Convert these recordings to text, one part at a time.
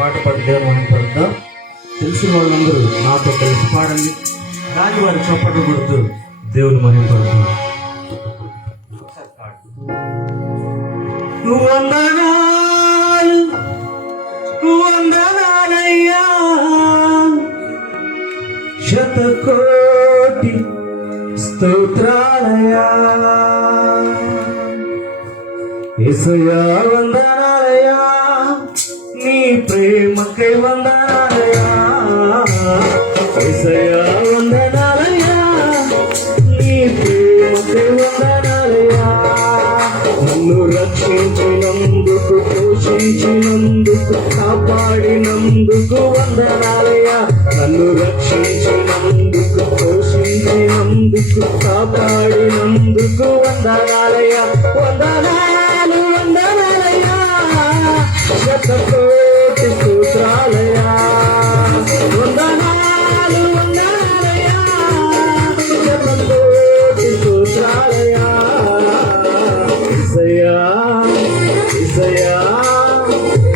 పాట పాడి దేవుని మహిమపడతాం. తెలిసిన వాళ్ళందరూ నాతో కలిసి పాడండి. రాని వారి చప్పట్లు కొడుతూ దేవుని మహిమపడతాం. వందనాలు వందనాలయ్యా, శతకోటి స్తోత్రాలయ్యా. యేసయ్యా వందనాలయ్యా, నీ ప్రేమకై వందనాలయ్యా. యేసయ్యా వందనాలయ్యా, నీ ప్రేమకై వందనాలయ్యా. నన్ను రక్షించినందుకు, పోషించినందుకు, కాపాడినందుకు వందనాలయ్యా. నన్ను రక్షించినందుకు, పోషించినందుకు, కాపాడినందుకు వందనాలయ్యా. వందనాలు వందనాలయ్యా, శతకోటి స్తోత్రాలయ్యా. వందనాలు వందనాలయ్యా, శతకోటి స్తోత్రాలయ్యా. యేసయ్యా యేసయ్యా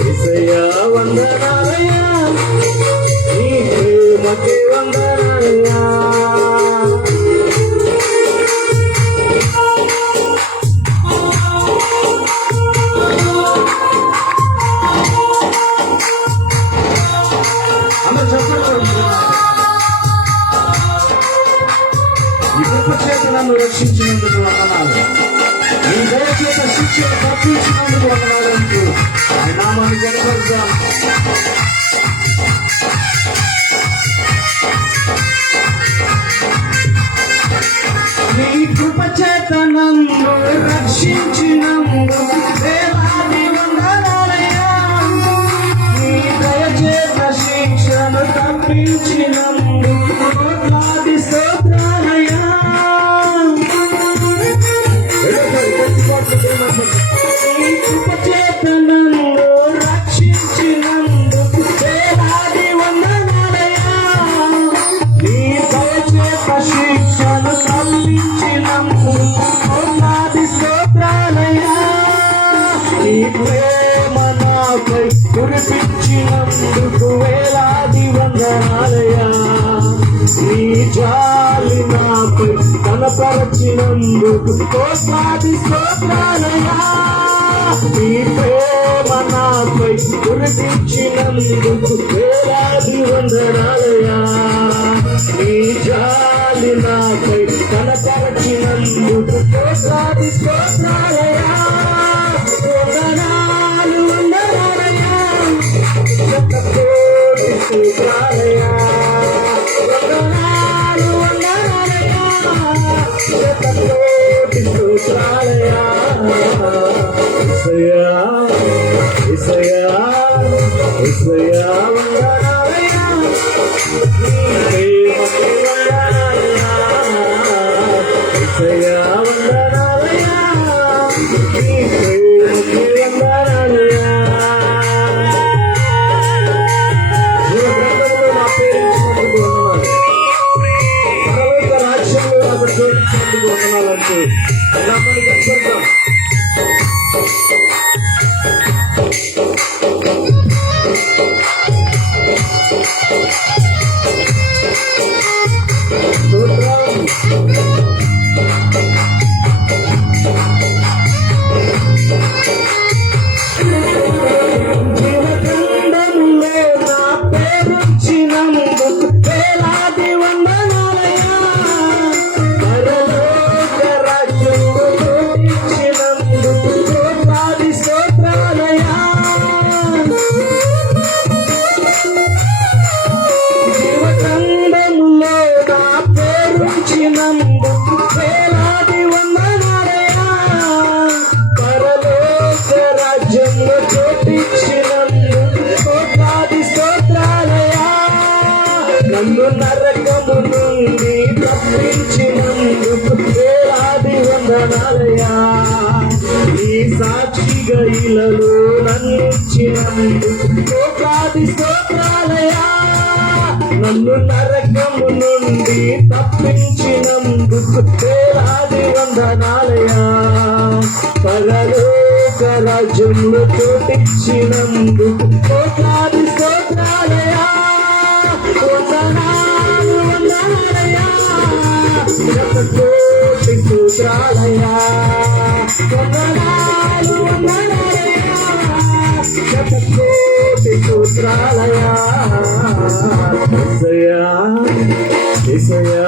యేసయ్యా వందనాలయ్యా, నీ ప్రేమకే వందనాలయ్యా. ఈ కృప చేత నన్ను రక్షించినందుకు వందనాలు, నీ దయచేత శిక్షను తప్పించినందుకు వందనాలంటూ ఆయన నామాన్ని కనపరుద్దాం. నీ కృప చేత నన్ను రక్షించినందుకు వేలాది వందనాలయ్యా. నీ దయచేత శిక్షను తప్పించినందుకు కోట్లాది స్తోత్రాలయ్యా. నీ కృప చేత నన్ను రక్షించినందుకు వేలాది వందనాలయ్యా. నీ దయచేత శిక్షను తప్పించినందుకు కోట్లాది స్తోత్రాలయ్యా. నీ ప్రేమ నాపై కురిపించినందుకు వేలాది వందనాలయ్యా. నీ జాలి నాపై కనపరచినందుకు కోట్లాది స్తోత్రాలయ్యా. నీ ప్రేమ నాపై కురిపించినందుకు వేలాది వందనాలయ్యా. నీ జాలి నాపై కనపరచినందుకు కోట్లాది స్తోత్రాలయ్యా. వందనాలు వందనాలయ్యా, శతకోటి స్తోత్రాలయ్యా. వందనాలు వందనాలయ్యా, శతకోటి స్తోత్రాలయ్యా. యేసయ్యా యేసయ్యా యేసయ్యా వందనాలయ్యా, నీ ప్రేమకే వందనాలయ్యా. యేసయ్యా వందనాలయ్యా, నీ ప్రేమకే వందనాలయ్యా. జీవగ్రంథములో నా పేరు ఇచ్చినందుకు వందనాలు, పరలోక రాజ్యంలో నాకు చోటిచ్చినందుకు వందనాలంటూ నామని కనపడతాం. జీవగ్రంథములో నా పేరుచ్చినందుకు వేలాది వందనాలయ్యా. పరలోక రాజ్యంలో ఇచ్చినందుకు కోట్లాది స్తోత్రాలయ్యా. జీవగ్రంథములో నా పేరుచ్చినందుకు వేలాది వందనాలయ్యా. పరలోక రాజ్యంలో చోటిచ్చినందుకు కోట్లాది స్తోత్రాలయ్యా. నన్ను నరకము నుండి తప్పించినందుకు వేలాది వందనాలయ్యా. ఈ సాక్షిగా ఇలలో నన్నిచ్చినందుకు కోట్లాది స్తోత్రాలయ్యా. నన్ను నరకము నుండి తప్పించినందుకు వేలాది వందనాలయ్యా. పరలోక రాజ్యంలో చోటిచ్చినందుకు కోట్లాది స్తోత్రాలయ్యా వందనాలు వందనాలయ్యా శతకోటి స్తోత్రాలయ్యా యేసయ్యా యేసయ్యా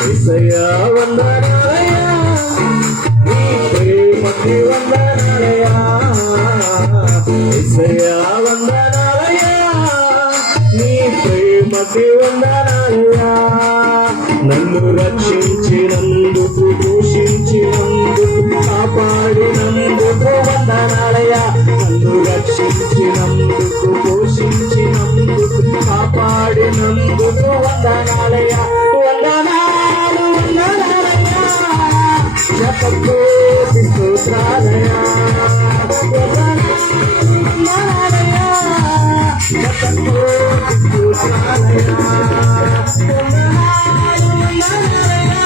యేసయ్యా వందనాలయ్యా నీ ప్రేమకి వందనాలయ్యా యేసయ్యా వందనాలయ్యా నీ ప్రేమకి వందనాలయ్యా నన్ను రక్షించినందుకు పోషించినందుకు కాపాడినందుకు వందనాలయ్యా నన్ను రక్షించినందుకు పోషించినందుకు కాపాడినందుకు వందనాలయ్యా వందనాలు వందనాలయ్యా శతకోటి స్తోత్రాలయ్యా వందనాలయ్యా శతకోటి స్తోత్రాలయ్యా వందనాలు వందనాలయ్యా